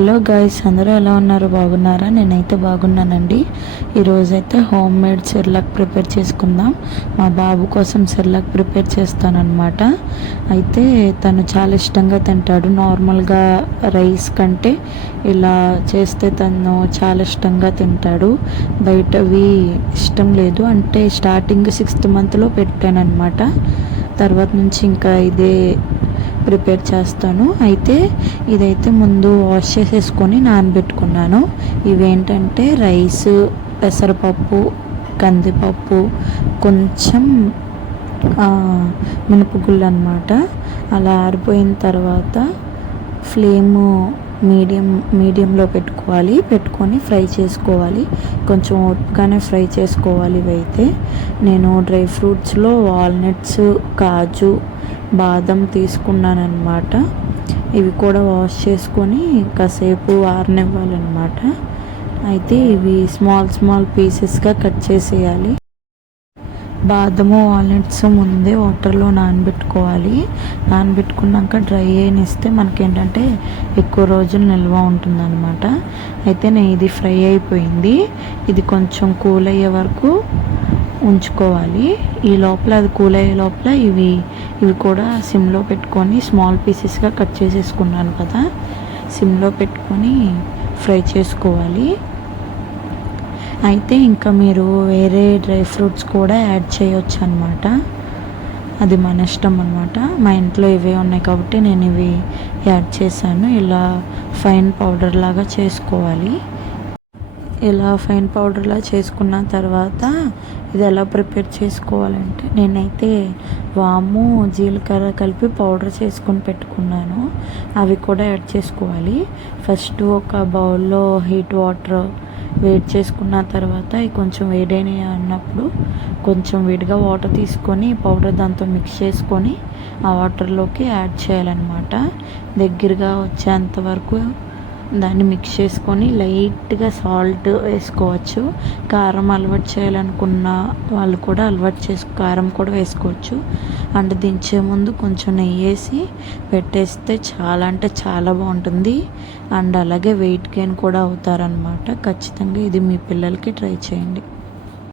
Hello guys, అందరూ ఎలా ఉన్నారు? బాగున్నారా? నేనైతే బాగున్నానండి. ఈరోజైతే హోమ్ మేడ్ సెర్లాక్ ప్రిపేర్ చేసుకుందాం. మా బాబు కోసం సెర్లాక్ ప్రిపేర్ చేస్తానన్నమాట. అయితే తను చాలా ఇష్టంగా తింటాడు. నార్మల్గా రైస్ కంటే ఇలా చేస్తే తను చాలా ఇష్టంగా తింటాడు. బయటవి ఇష్టం లేదు. అంటే స్టార్టింగ్ 6th మంత్లో పెట్టానన్నమాట. తర్వాత నుంచి ఇంకా ఇదే ప్రిపేర్ చేస్తాను. అయితే ఇదైతే ముందు వాష్ చేసేసుకొని నానబెట్టుకున్నాను. ఇవేంటంటే రైస్, పెసరపప్పు, కందిపప్పు, కొంచెం మినపగుళ్ళు అన్నమాట. అలా ఆరిపోయిన తర్వాత ఫ్లేమ్ మీడియంలో పెట్టుకొని ఫ్రై చేసుకోవాలి. కొంచెం ఓపికగానే ఫ్రై చేసుకోవాలి. ఇవైతే నేను డ్రై ఫ్రూట్స్లో వాల్నట్స్, కాజు, బాదం తీసుకున్నాను అన్నమాట. ఇవి కూడా వాష్ చేసుకొని కాసేపు ఆరనివ్వాలన్నమాట. అయితే ఇవి స్మాల్ పీసెస్గా కట్ చేసేయాలి. బాదము, వాల్నట్స్ ముందే వాటర్లో నానబెట్టుకోవాలి. నానబెట్టుకున్నాక డ్రై అయినిస్తే మనకేంటంటే ఎక్కువ రోజులు నిల్వ ఉంటుందన్నమాట. అయితే నేను ఇది ఫ్రై అయిపోయింది. ఇది కొంచెం కూల్ అయ్యే వరకు ఉంచుకోవాలి. ఈ లోపల అది కూల్ అయ్యే లోపల ఇవి కూడా సిమ్లో పెట్టుకొని స్మాల్ పీసెస్గా కట్ చేసేసుకున్నాను కదా, సిమ్లో పెట్టుకొని ఫ్రై చేసుకోవాలి. అయితే ఇంకా మీరు వేరే డ్రై ఫ్రూట్స్ కూడా యాడ్ చేయొచ్చు అన్నమాట. అది మన ఇష్టం అన్నమాట. మా ఇంట్లో ఇవే ఉన్నాయి కాబట్టి నేను ఇవి యాడ్ చేశాను. ఇలా ఫైన్ పౌడర్ లాగా చేసుకోవాలి. ఇలా ఫైన్ పౌడర్లా చేసుకున్న తర్వాత ఇది ఎలా ప్రిపేర్ చేసుకోవాలంటే, నేనైతే వాము, జీలకర్ర కలిపి పౌడర్ చేసుకొని పెట్టుకున్నాను. అవి కూడా యాడ్ చేసుకోవాలి. ఫస్ట్ ఒక బౌల్లో హీట్ వాటర్ వేడి చేసుకున్న తర్వాత ఇవి కొంచెం వేడైనవి అన్నప్పుడు కొంచెం వేడిగా వాటర్ తీసుకొని పౌడర్ దాంతో మిక్స్ చేసుకొని ఆ వాటర్లోకి యాడ్ చేయాలన్నమాట. దగ్గరగా వచ్చేంత వరకు దాన్ని మిక్స్ చేసుకొని లైట్గా సాల్ట్ వేసుకోవచ్చు. కారం అలవాటు చేయాలనుకున్న వాళ్ళు కూడా కారం కూడా వేసుకోవచ్చు. అండ్ దించే ముందు కొంచెం నెయ్యి వేసి పెట్టేస్తే చాలా అంటే చాలా బాగుంటుంది. అండ్ అలాగే వెయిట్ గెయిన్ కూడా అవుతారనమాట. ఖచ్చితంగా ఇది మీ పిల్లలకి ట్రై చేయండి.